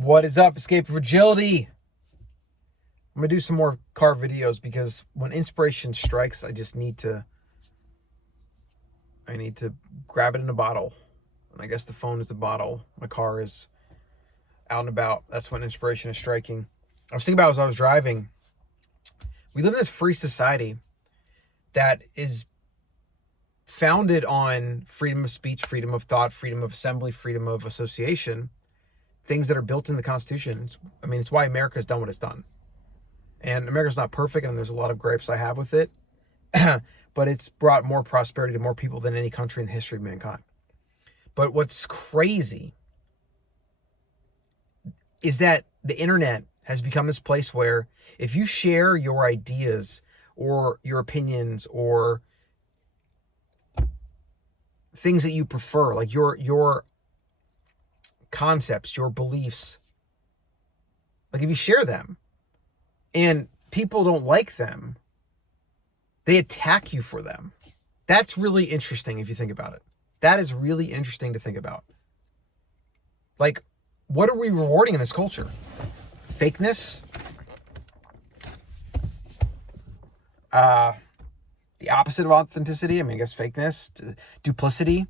What is up, Escape Fragility? I'm going to do some more carb videos because when inspiration strikes, I need to grab it in a bottle. And I guess the phone is the bottle. My car is out and about. That's when inspiration is striking. I was thinking about as I was driving, we live in this free society that is founded on freedom of speech, freedom of thought, freedom of assembly, freedom of association, things that are built in the Constitution. It's why America has done what it's done. And America's not perfect, and there's a lot of gripes I have with it, but it's brought more prosperity to more people than any country in the history of mankind. But what's crazy is that the internet has become this place where if you share your ideas or your opinions or things that you prefer, like your concepts, your beliefs, like if you share them and people don't like them, they attack you for them. That's really interesting if you think about it. That is really interesting to think about. Like, what are we rewarding in this culture? Fakeness? The opposite of authenticity, I guess fakeness, duplicity,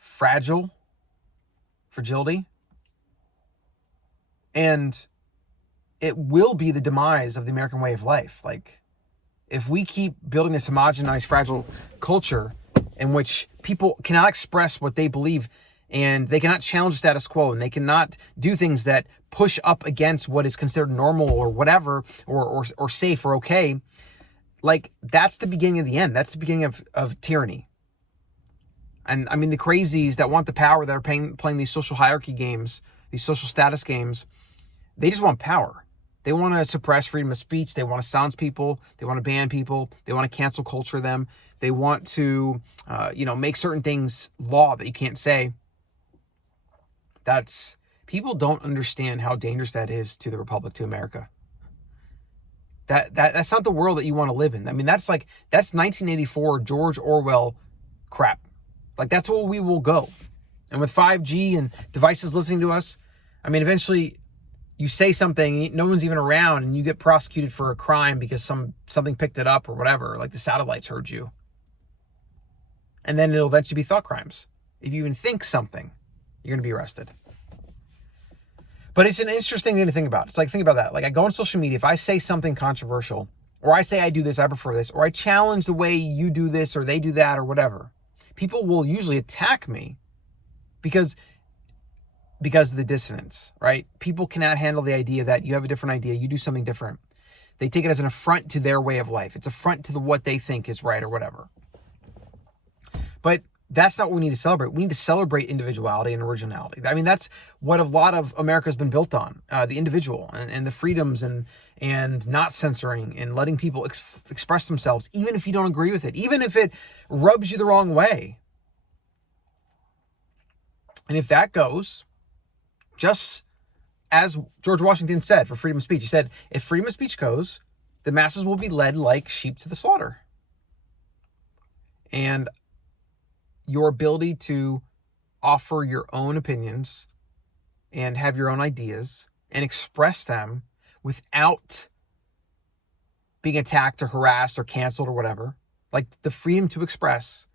fragility. And it will be the demise of the American way of life. Like, if we keep building this homogenized, fragile culture in which people cannot express what they believe and they cannot challenge the status quo and they cannot do things that push up against what is considered normal or whatever, or safe or okay, like, that's the beginning of the end. That's the beginning of tyranny. And the crazies that want the power, that are playing these social hierarchy games, these social status games, they just want power. They want to suppress freedom of speech. They want to silence people. They want to ban people. They want to cancel culture them. They want to, make certain things law that you can't say. People don't understand how dangerous that is to the Republic, to America. That's not the world that you want to live in. That's 1984 George Orwell crap. Like, that's where we will go. And with 5G and devices listening to us, eventually you say something, no one's even around, and you get prosecuted for a crime because something picked it up or whatever, like the satellites heard you. And then it'll eventually be thought crimes. If you even think something, you're going to be arrested. But it's an interesting thing to think about. It's like, think about that. Like, I go on social media, if I say something controversial, or I say I do this, I prefer this, or I challenge the way you do this or they do that or whatever, people will usually attack me because of the dissonance, right? People cannot handle the idea that you have a different idea, you do something different. They take it as an affront to their way of life. It's an affront to what they think is right or whatever. But that's not what we need to celebrate. We need to celebrate individuality and originality. That's what a lot of America has been built on, the individual and the freedoms and not censoring and letting people express themselves, even if you don't agree with it, even if it rubs you the wrong way. And if that goes, just as George Washington said for freedom of speech, he said, if freedom of speech goes, the masses will be led like sheep to the slaughter. And your ability to offer your own opinions and have your own ideas and express them without being attacked or harassed or canceled or whatever, like the freedom to express,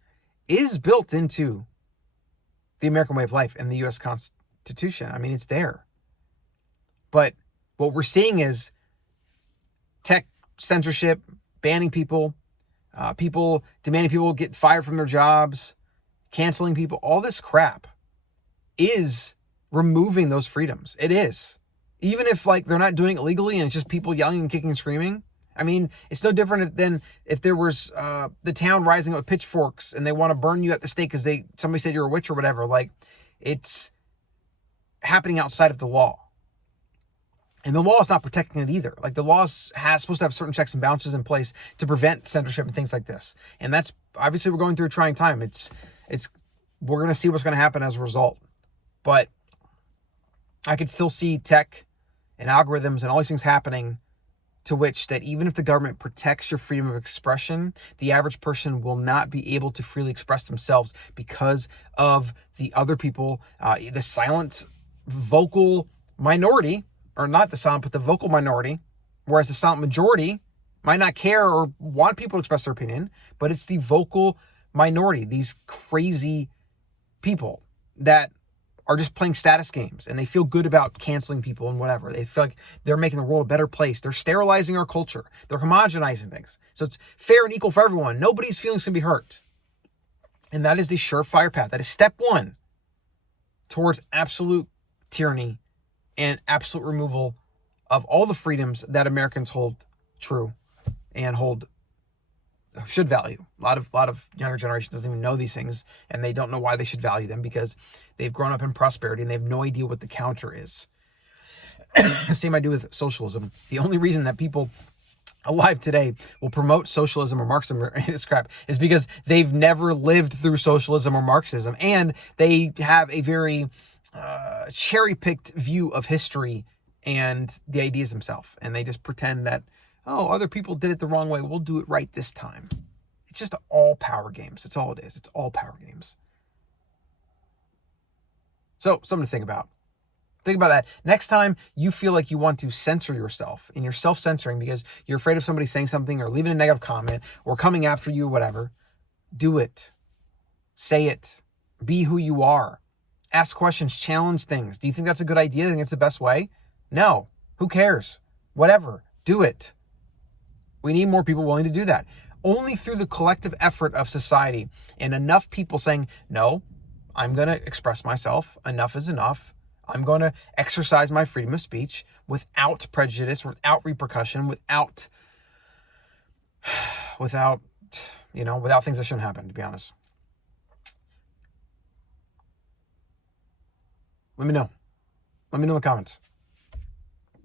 is built into the American way of life and the U.S. Constitution. It's there. But what we're seeing is tech censorship, banning people, people demanding people get fired from their jobs, canceling people. All this crap is removing those freedoms. It is. Even if they're not doing it legally and it's just people yelling and kicking and screaming. It's no different than if there was the town rising up with pitchforks and they want to burn you at the stake because somebody said you're a witch or whatever. Like, it's happening outside of the law. And the law is not protecting it either. Like, the law is supposed to have certain checks and balances in place to prevent censorship and things like this. And that's, obviously, we're going through a trying time. We're going to see what's going to happen as a result. But I could still see tech and algorithms and all these things happening to which that even if the government protects your freedom of expression, the average person will not be able to freely express themselves because of the other people, the silent vocal minority, or not the silent, but the vocal minority, whereas the silent majority might not care or want people to express their opinion, but it's the vocal minority, these crazy people that are just playing status games and they feel good about canceling people and whatever. They feel like they're making the world a better place. They're sterilizing our culture. They're homogenizing things. So it's fair and equal for everyone. Nobody's feelings can be hurt. And that is the surefire path. That is step one towards absolute tyranny and absolute removal of all the freedoms that Americans hold true and should value. A lot of younger generation doesn't even know these things, and they don't know why they should value them because they've grown up in prosperity and they have no idea what the counter is. The same I do with socialism. The only reason that people alive today will promote socialism or Marxism or this crap is because they've never lived through socialism or Marxism, and they have a very cherry-picked view of history and the ideas themselves, and they just pretend that, oh, other people did it the wrong way, we'll do it right this time. It's just all power games. That's all it is. It's all power games. So, something to think about. Think about that. Next time you feel like you want to censor yourself and you're self-censoring because you're afraid of somebody saying something or leaving a negative comment or coming after you or whatever, do it. Say it. Be who you are. Ask questions. Challenge things. Do you think that's a good idea? Do you think it's the best way? No. Who cares? Whatever. Do it. We need more people willing to do that. Only through the collective effort of society and enough people saying, no, I'm going to express myself. Enough is enough. I'm going to exercise my freedom of speech without prejudice, without repercussion, without things that shouldn't happen, to be honest. Let me know. Let me know in the comments.